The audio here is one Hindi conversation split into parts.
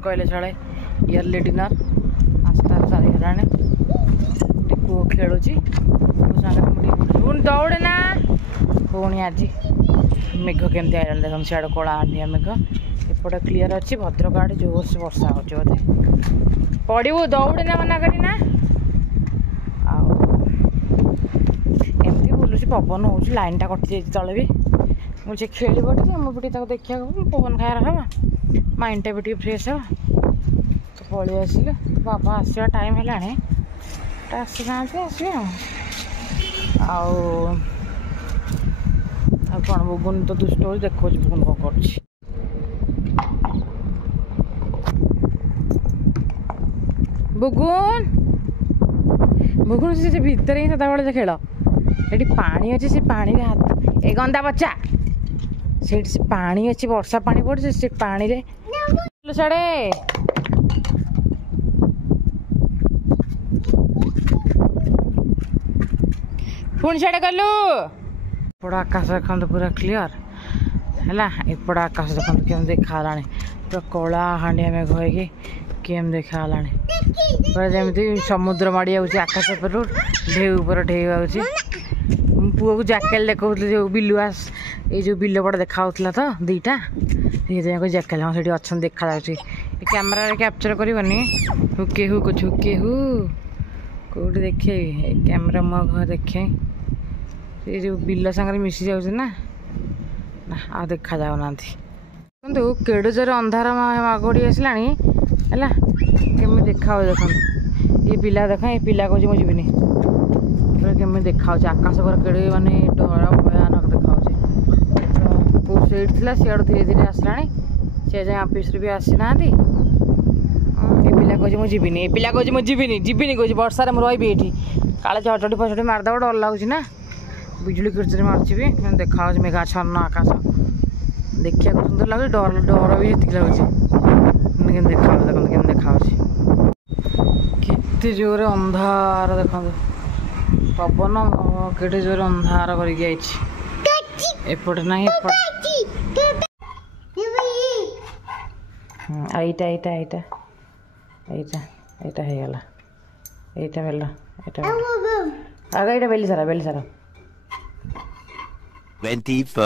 डिनर कहले चले इयरली डिनर आस्था सारी गलाने पुओ खेलुची दौड़े ना पुणी आज मेघ केमती आइलानी देखो सियाड़ कला आंधिया मेघ एपटे क्लीयर अच्छी भद्रक आड़े जोर से वर्षा हो बोधे पड़ू दौड़े ना मना करना एमती बुलूँ पवन हो लाइन टा कटि जाए तले भी मुझे खेल टे मुझे देखा पवन खाया हवा माइंड टा भी फ्रेश है तो पलि आसिले बाबा आसवा टाइम है आसी ना आसवे कौन बुगुन तो दुष्ट हो देखो बुगुन कौन कर बुगुन बुगुन से भितर ही सदा खेल ये पानी अच्छे से पानी रे हाथ ए गंदा बच्चा से पानी अच्छी वर्षा पानी पड़े से पानी रे साड़े पुणी साड़े गलु एपट आकाश देखते पूरा क्लीयर है एपट आकाश देखते केम देखा पूरा कला हांडिया मेघ होगी केम देखा पूरा जमी समुद्र माड़ी आकाश पर ढेउ पर ढेउ आऊँ पुओ को जैकेल देखा जो बिलुआस ये जो बिल पट देखा तो दीटा ये जैकेल हाँ से अच्छा देखा कैमेरा कैप्चर करनी हुके हु कुछ हुके हु कौटे देखे कैमेरा मुझे देखे ये जो बिल सागर मिसी जाऊँ ना आ देखा जाऊना देखो केड़े जोर अंधार मगड़ी आसला है केमी देखा देखो ये पिला देख ये पिला कह मुझे जीविनी पूरा केमी देखा आकाश पर केड़े माने डर भयानक देखा सीट सियाड़ धीरे धीरे आसला सी जाए ऑफिस भी आसी ना ये पिला कह मुझे जीविनी ये पिला कह मुझे जीविनी जीविनी कह वर्षा में रही ये काले चटचटी फचटी मारिदेव डर लगुच ना बिजुली किरचरी मार्ची भी देखा मेघाच्छन्न आकाश देखा सुंदर लगे डर डर भी ये लगुच देखा देखते केम देखा केते जोर अंधार देखो पवन केटे जोर अंधार करपटे ना एटा एटा एटा एटा एटा हो गला एटा बेल एटा आगे एटा बेली सारा 24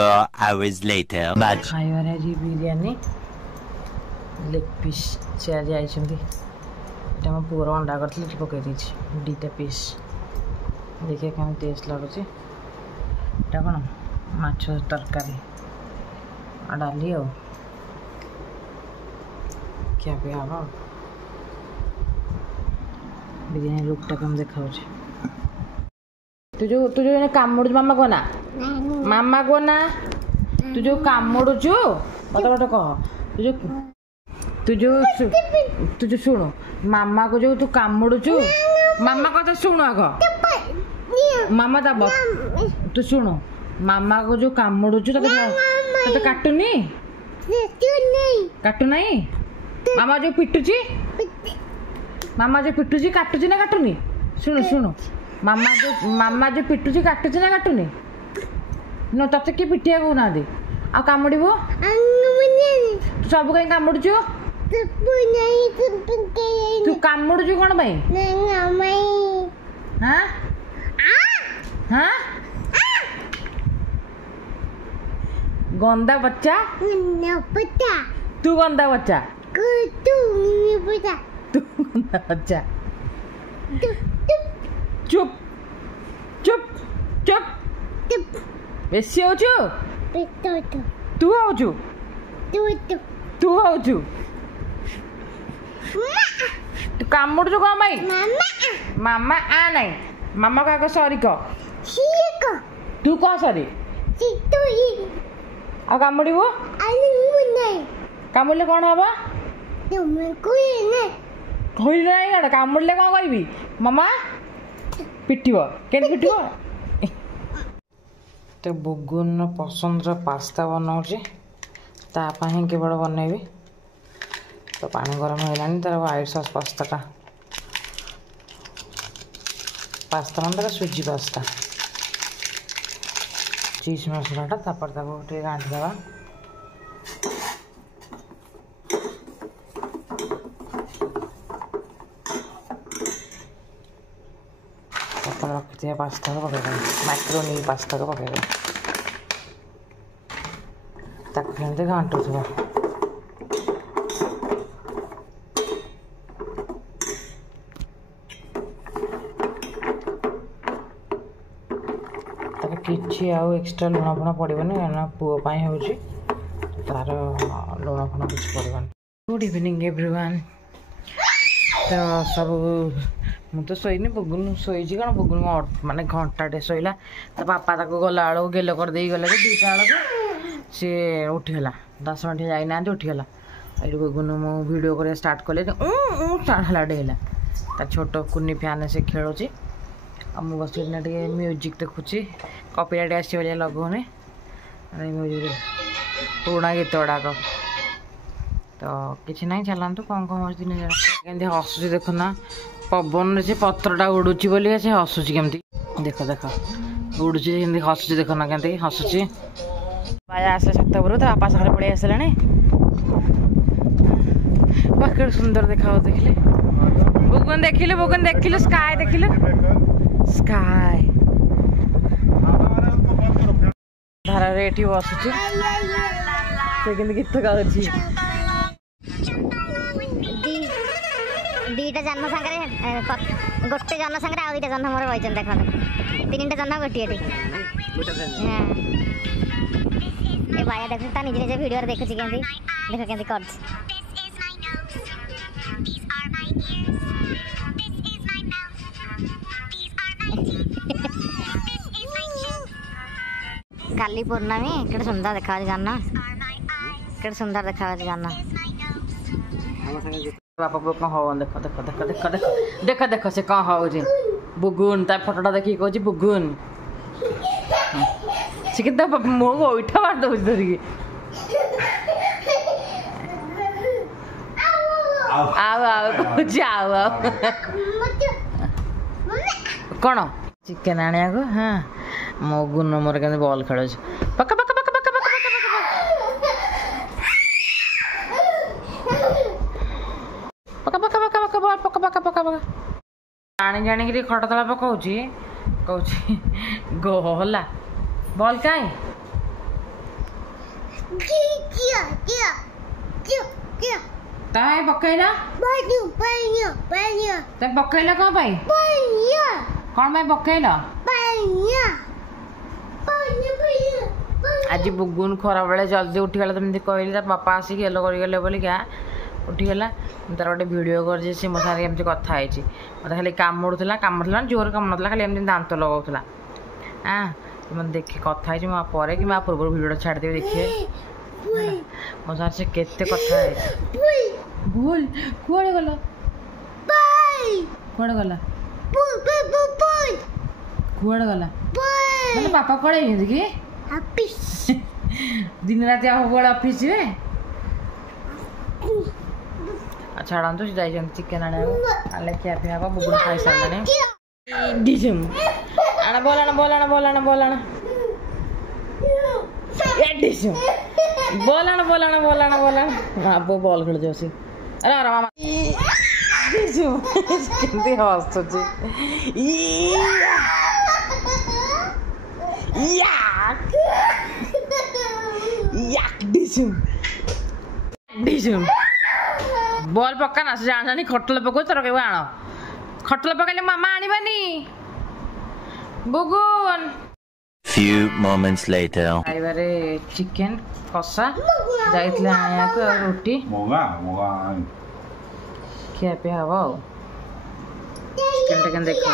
hours later. खाइबार आज बिरियानी लेग पीस से आज आई मो पुअर अंडा कर पकई दीटा पीस देखिए कम टेस्ट लगुच कौन माछ तरकारी डाली आ क्या पे हम बिरियानी लुकटा कम देखा तू जो कामुड़ मामा को ना मामा को ना तू जो कामुड़ुचु मत गोटे कह तू जो शुणु मामा को जो तू कामुड़ुचु मामा को तो शुणु आग मामा दब तू शुणु मामा को जो कामुड़ुचु तो काटुनी काटू नहीं मामा जो पिटुची काटुची ना काटुनी शुणु शुणु मामा जो पिटुची काटुची ना काटुनी न तते कि पिटिया को ना दे आ कामुड़िबो तू सब कहीं कामुड़ुचु तू कामुड़ुचु कौन भाई हाँ हाँ गंदा बच्चा तू गंदा बच्चा तू गंदा बच्चा चुप चुप चुप बेसी होचु तू होचु तू होचु तू कामुड़ुचु कौन भाई मामा आ नहीं मामा का आगे सॉरी कह तू कह सॉरी आ कामुड़िबो कामुड़ले कौन हबो कहले नहीं कामुड़ले कौन करबी मामा पिटिबो केन पिटिबो तो बुगुन पसंद पास्ता बनाऊे तापाही केवल बनैबी तो पानी गरम होगा तार व्हाइट सॉस पास्ता मान सुजी पास्ता चीज मसलाटा तापर गांठी दवा सकाल रखी पास्ता को पकड़ मैक्रोनी पास्ता को पकड़ ताकि घाटू थोड़ा किसी आउ एक्सट्रा लुण फुण पड़ोनी क्या पुओपाई हूँ तार लुण फुण किसी पड़ोनी। Good evening everyone. तो सब मुझे शोनी बुगुन शोची कौन बुगुन माने घंटाटे शोला तो बापा ताक गला बेलू गेल करदे गले कि 2टा बेलू सी उठीगला 10 मिनट जाइना उठीगला ये बुगुन मु वीडियो कर स्टार्ट कले चाड़ा डेला तार छोट कुनी फैन से खेलुची आ मु बस म्यूजिक देखुची कॉपीराइट आसी लगौने म्यूजिक पुराणा गीत गुड़ाक तो किसी ना चलतु कौन कौन दिन केमती हसुची देखना पवन से पत्रटा उड़ुची बोली से हसुची केमती देख देख उड़ुची केमती हसुची देखना केमती हसुची बाया आसे छत उपर तो बापा सारे पड़े आसले के सुंदर देखा देखिले बुगन देखिलु स्काई देखिलु स्काई धारा एटी बसुची गीत गाँची 2टा जन्म सांगे गोटे जन्म सांगे आ 2टा जन्म मोर बचन देख 3टा जन्म गोटे ए बाया देख निजे निजे वीडियो देखुची केमती देख केमती कर काली पूर्णमी के सुंदर देखा जानना के सुंदर देखा जानना बापा को कौन हो देख देख देख देख देख देख देख से कौन हो बुगुन तार फटोटा देखिए कौन बुगुन से कि मुँह को उठा मार दो धरिकी आओ आओ कौच आओ आओ कौन चिकेन आने को हाँ मो गुन मोर के बॉल खेल पक्का पक्का पक्का पक्का पक्का पक्का पक्का पक्का बॉल पक्का पक्का पक्का पक्का जानी जानी कि खट तला पकाउची कहूची गला बॉल काई ताई पकैला ताई पकैला कौन पाई कौन पाई पकैला आज बुगुन खरा बेले जल्दी उठीगला तुमती कहली बापा आसिक येलो करगले बोली क्या उठीगला तार गोटे भिडियो कर सी मो सारे एमती कथा मत खाली कामुड़ा जोर काम ना खाली एमती दांत लगाऊला हाँ तुम देखे कथा पर कि पूर्व भिडियो छाड़देवी देखिए मो सार से केते कथा भूल कुआड़े गला कुआड़े गला कुआड़े गला मतलब बापा कड़े कि दिन रात बड़ा ऑफिस जी छाड़ा तो चिकेन आने क्या पिया बुगुन खाई सारे आना बोलाना बोलाना बोलाना बोलाना बोलाना बोलाना बोलाना बोलाना हाँ वो बॉल खेल जाओ अरे अरे मामा केमती हसुची बॉल पक्का ना से जानी खटल पको तर के आण खटल पकड़े मामा आनिबानी बुगुन। Few moments later. खाइबारे चिकेन कषा जाइतले आनिया को रोटी मोगा मोगा खिया पिया हवा चिकेन टेकन देखा